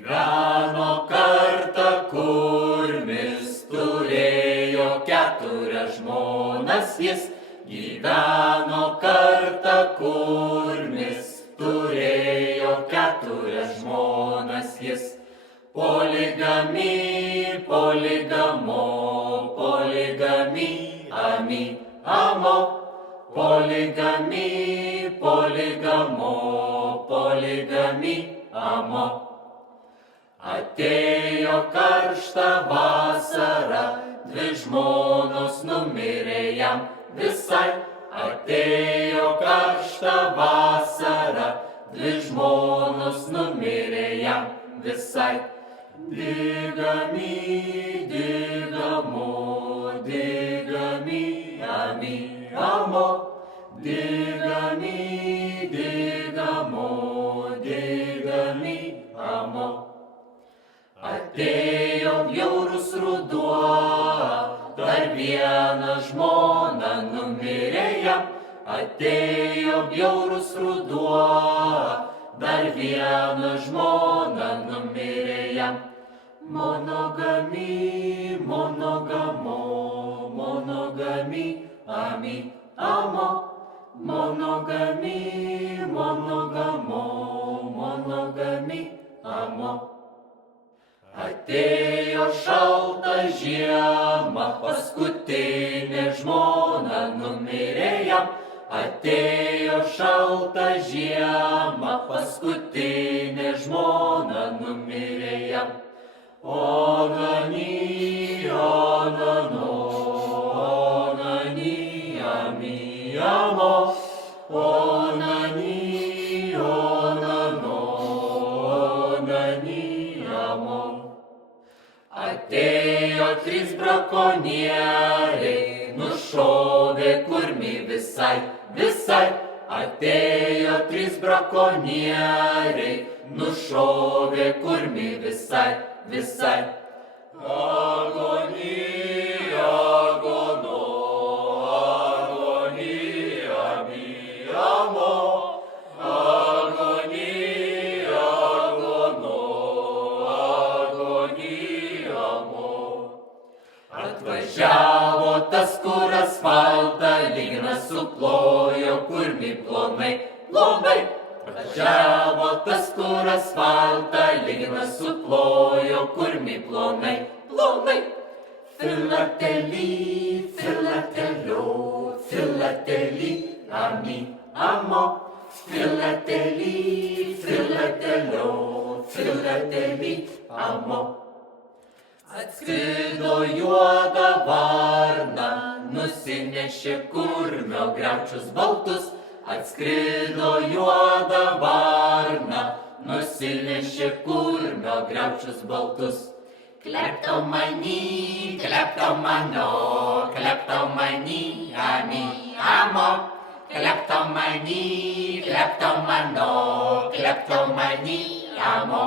Gyveno kartą kurmis, turėjo 4 žmonas jis. Gyveno kartą kurmis, turėjo 4 žmonas jis. Poligami, poligamo, poligami, ami, amo. Poligami, poligamo, poligami, amo. Atėjo karšta vasara, 2 žmonos numirė jam visai. Atėjo karšta vasara, 2 žmonos numirė jam visai. Digami, digamo, digami, ami, amo. Digami, digamo, digami, amo. Atėjo bjaurus ruduo, dar viena žmona numirė jam. Atėjo bjaurus ruduo, dar viena žmona numirė jam. Monogami, monogamo, monogami, ami, amo. Monogami, monogamo, monogami, amo. Atėjo šalta žiema, paskutinė žmona numirė jam. Atėjo šalta žiema, paskutinė žmona numirė jam. Onani, onano, onani, ami, amo. Onani, onano, onani, amo. Atėjo 3 brakonieriai, nušovė kurmį visai, visai. Atėjo 3 brakonieriai, nušovė kurmį visai, visai. Agoni, agono, agoni, ami, amo. Agoni, agono, agoni, amo. Atvažiavo tas, kur asfaltą lyginą suplojo, kurmį plonai, plonai. Atvažiavo tas, kur asfaltą lyginą suplojo, kurmį plonai, plonai. Filately, filatelio, filately, ami, amo. Filately, filatelio, filately, amo. Atskrido juoda varna, nusinešė kurmio griaučius baltus. Atskrido juoda varna, nusinešė kurmio griaučius baltus. Kleptomani, kleptomano, kleptomani, ami, amo. Kleptomani, kleptomano, kleptomani, amo.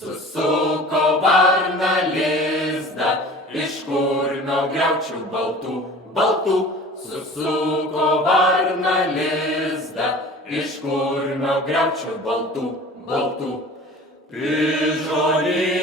Susuko varna lizdą iš kurmio griaučių baltų, baltų. Susuko varna lizdą iš kurmio griaučių baltų, baltų. Pižoni,